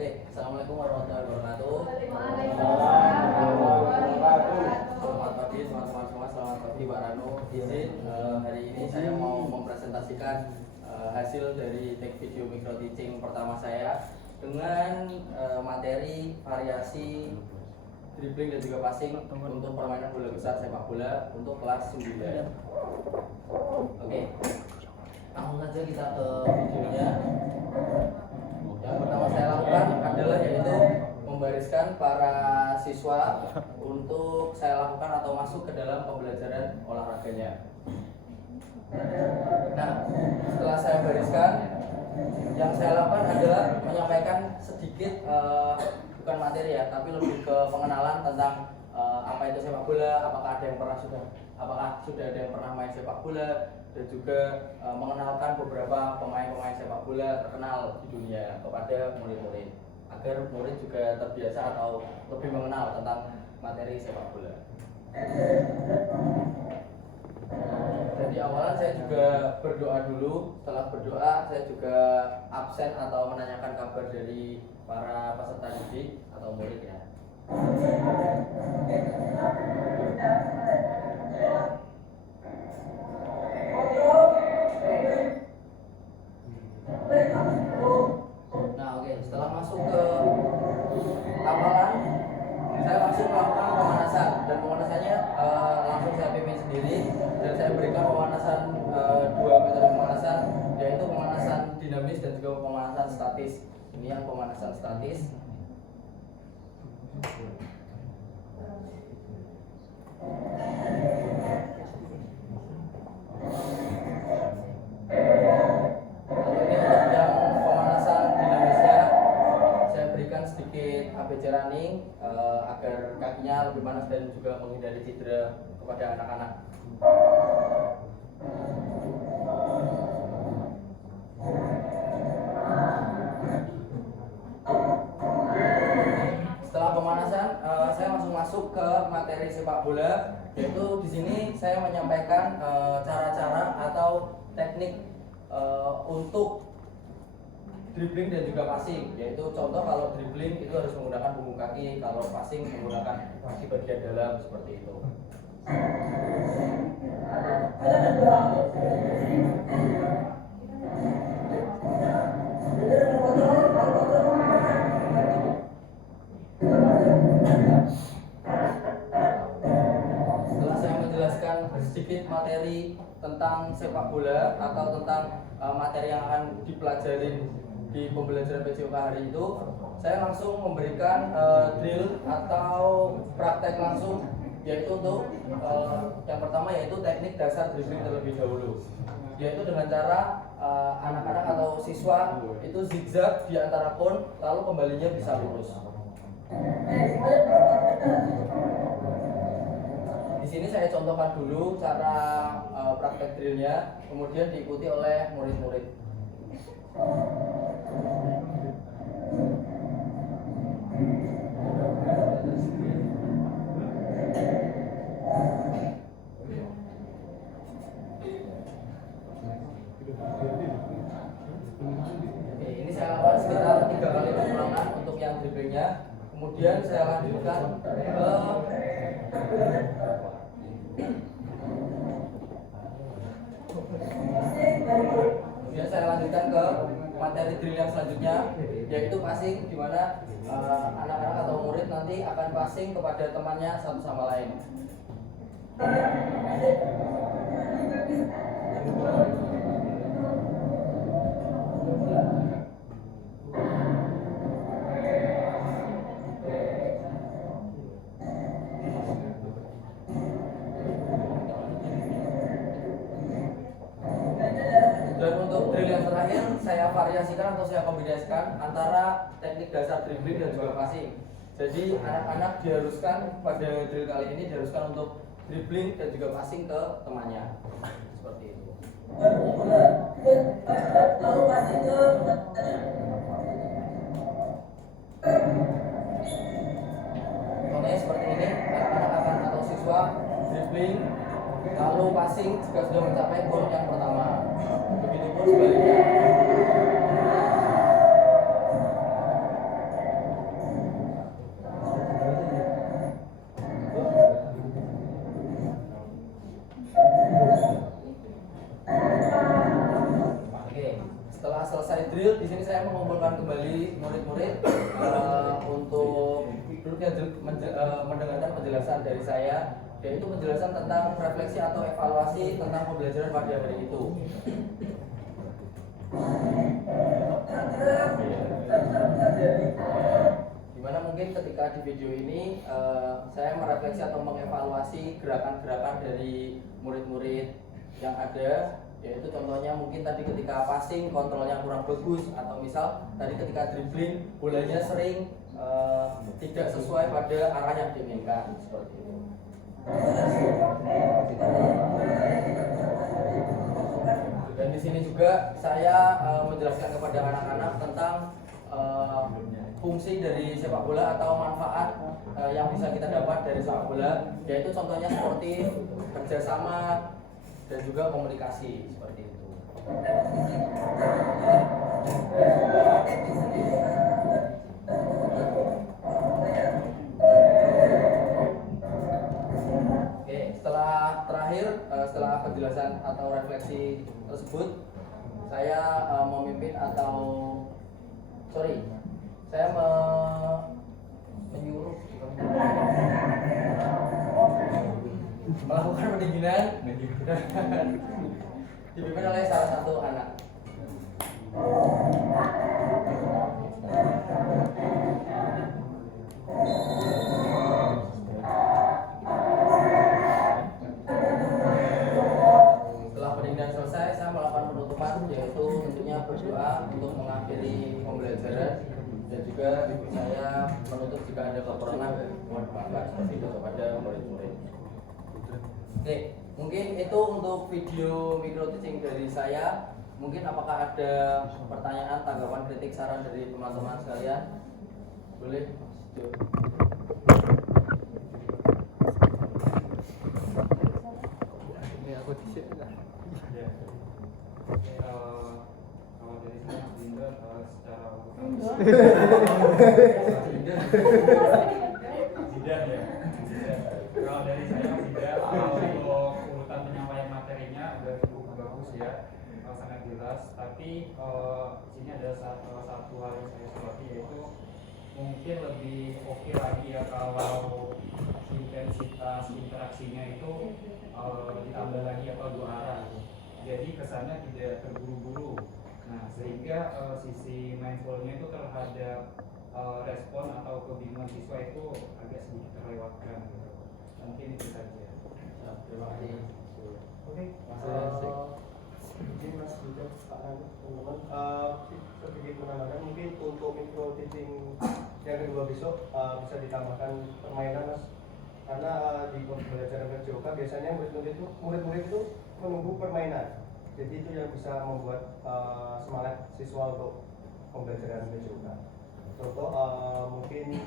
Oke, assalamualaikum warahmatullahi wabarakatuh. Selamat pagi teman-teman semua, selamat pagi Pak Rano. Izin hari ini saya mau mempresentasikan hasil dari take video micro teaching pertama saya dengan materi variasi dribbling dan juga passing untuk permainan bola besar sepak bola untuk kelas 9. Oke, langsung saja kita ke videonya. Yang pertama saya lakukan adalah yaitu membariskan para siswa untuk saya lakukan atau masuk ke dalam pembelajaran olahraganya. Nah, setelah saya bariskan, yang saya lakukan adalah menyampaikan sedikit bukan materi ya, tapi lebih ke pengenalan tentang apa itu sepak bola, apakah sudah ada yang pernah main sepak bola, dan juga mengenalkan beberapa pemain-pemain sepak bola terkenal di dunia kepada murid-murid agar murid juga terbiasa atau lebih mengenal tentang materi sepak bola. Jadi awalan saya juga berdoa dulu. Setelah berdoa saya juga absen atau menanyakan kabar dari para peserta didik atau murid ya. Nah oke, setelah masuk ke awalan saya langsung melakukan pemanasan, dan pemanasannya langsung saya pimpin sendiri, dan saya berikan pemanasan 2 metode pemanasan, yaitu pemanasan dinamis dan juga pemanasan statis. Ini yang pemanasan statis. ABC running agar kakinya lebih panas dan juga menghindari cedera kepada anak-anak. Setelah pemanasan, saya langsung masuk ke materi sepak bola, yaitu di sini saya menyampaikan cara-cara atau teknik untuk dribbling dan juga passing, yaitu contoh kalau dribbling itu harus menggunakan punggung kaki, kalau passing menggunakan kaki bagian dalam seperti itu. Setelah saya menjelaskan sedikit materi tentang sepak bola atau tentang materi yang akan dipelajari di pembelajaran PJOK hari itu, saya langsung memberikan drill atau praktek langsung, yaitu untuk yang pertama yaitu teknik dasar dribbling terlebih dahulu, yaitu dengan cara anak-anak atau siswa itu zigzag di antara kon, lalu kembalinya bisa lurus. Di sini saya contohkan dulu cara praktek drillnya, kemudian diikuti oleh murid-murid. Oke, ini saya lakukan sekitar 3 kali pengulangan untuk yang dribblingnya. Kemudian saya lanjutkan ke materi drill yang selanjutnya, yaitu passing, di mana anak-anak atau murid nanti akan passing kepada temannya satu sama lain. Dan untuk drill yang terakhir saya variasikan atau saya kombinasikan antara teknik dasar dribbling dan juga passing. Jadi anak-anak diharuskan pada drill kali ini diharuskan untuk dribbling dan juga passing ke temannya. Seperti itu. Lalu passing ke contohnya seperti ini, anak-anak akan atau siswa dribbling lalu passing jika sudah mencapai gol yang pertama. Begitupun sebaliknya. lanjut, di sini saya mengumpulkan kembali murid-murid untuk mendengarkan penjelasan dari saya, yaitu penjelasan tentang refleksi atau evaluasi tentang pembelajaran pada hari itu. Dimana mungkin ketika di video ini saya merefleksi atau mengevaluasi gerakan-gerakan dari murid-murid yang ada, yaitu contohnya mungkin tadi ketika passing kontrolnya kurang bagus, atau misal tadi ketika dribbling bolanya sering tidak sesuai pada arah yang diinginkan, seperti itu. Dan di sini juga saya menjelaskan kepada anak-anak tentang fungsi dari sepak bola atau manfaat yang bisa kita dapat dari sepak bola, yaitu contohnya sportif, kerjasama, dan juga komunikasi, seperti itu. Oke, setelah penjelasan atau refleksi tersebut, saya menyuruh melakukan pendinginan dipimpin oleh salah satu anak. Setelah pendinginan selesai, saya melakukan penutupan, yaitu tentunya berdoa untuk mengakhiri pembelajaran, dan juga saya menutup jika ada kekurangan, mohon maaf seperti itu kepada murid-murid. Oke, mungkin itu untuk video micro teaching dari saya. Mungkin apakah ada pertanyaan, tanggapan, kritik, saran dari teman-teman sekalian? Boleh. Ini aku disik lah. Ya. Kalau dari saya Dinda secara tidak ya. Kalau dari saya tidak, untuk urutan penyampaian materinya udah cukup bagus ya, sangat jelas. Tapi di sini ada satu hal yang saya soroti, yaitu mungkin lebih oke lagi ya kalau intensitas interaksinya itu ditambah lagi atau dua arah. Jadi kesannya tidak terburu-buru. Nah, sehingga sisi mindfulnya itu terhadap respon atau kebingungan siswa itu agak sedikit terlewatkan gitu. Mungkin itu saja. Ya, terima kasih. Oke, mungkin Mas Yuda, Pak Rani, teman-teman, sedikit menambahkan mungkin untuk micro teaching yang kedua besok bisa ditambahkan permainan, Mas, karena di pembelajaran PJOK biasanya murid-murid itu menunggu permainan, jadi itu yang bisa membuat semangat siswa untuk pembelajaran PJOK. Contoh mungkin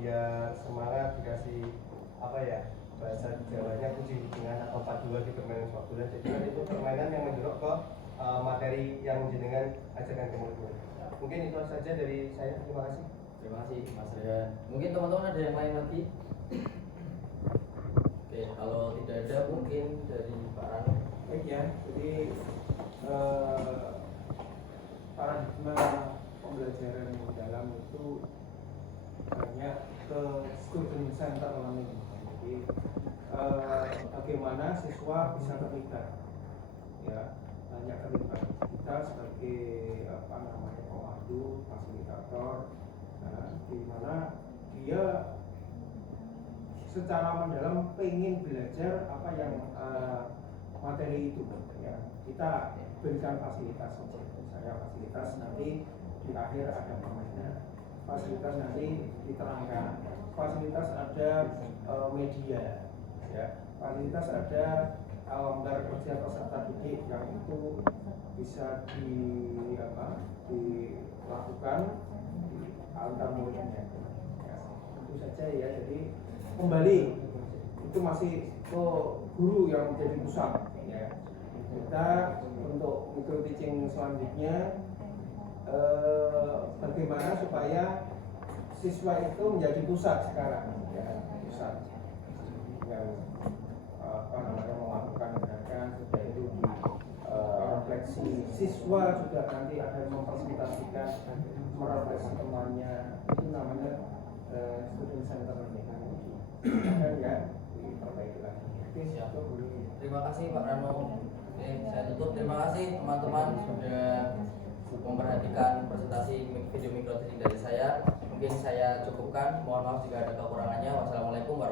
biar semangat dikasih apa ya, bahasa Jawanya kucing dengan atau paduan di permainan sepak bola. Jadi kan itu permainan yang menjuruk ke materi yang jenengan ajarkan ke murid-murid. Mungkin itu saja dari saya. Terima kasih. Terima kasih Mas Rian. Mungkin teman-teman ada yang lain lagi? Oke, kalau tidak ada mungkin dari Pak Rano. Baik ya, jadi paradigma pembelajaran yang dalam itu banyak ke student center learning. Jadi bagaimana siswa bisa terlibat, ya, banyak terlibat. Kita sebagai pemandu, fasilitator, di mana dia secara mendalam pengen belajar apa yang materi itu, ya. Kita berikan fasilitas saja. Misalnya fasilitas nanti di akhir ada permainan, fasilitas nanti diterangkan, fasilitas ada media, ya, fasilitas ada lembar kerja peserta didik yang itu bisa dilakukan di antar muridnya, ya, tentu saja ya. Jadi kembali itu masih ke guru yang menjadi pusat, ya. Kita untuk micro teaching selanjutnya bagaimana supaya siswa itu menjadi pusat sekarang, ya, pusat yang melakukan gerakan supaya itu refleksi si siswa juga nanti akan mempresentasikan merefleksi temannya, itu namanya student center learning. Kan ya diperbaiki lagi. Oke, Siap. itu boleh. Terima kasih Pak Rano. Oke, saya tutup. Terima kasih teman-teman sudah memperhatikan presentasi video mikro teaching dari saya. Mungkin saya cukupkan. Mohon maaf jika ada kekurangannya. Wassalamualaikum warahmatullahi wabarakatuh.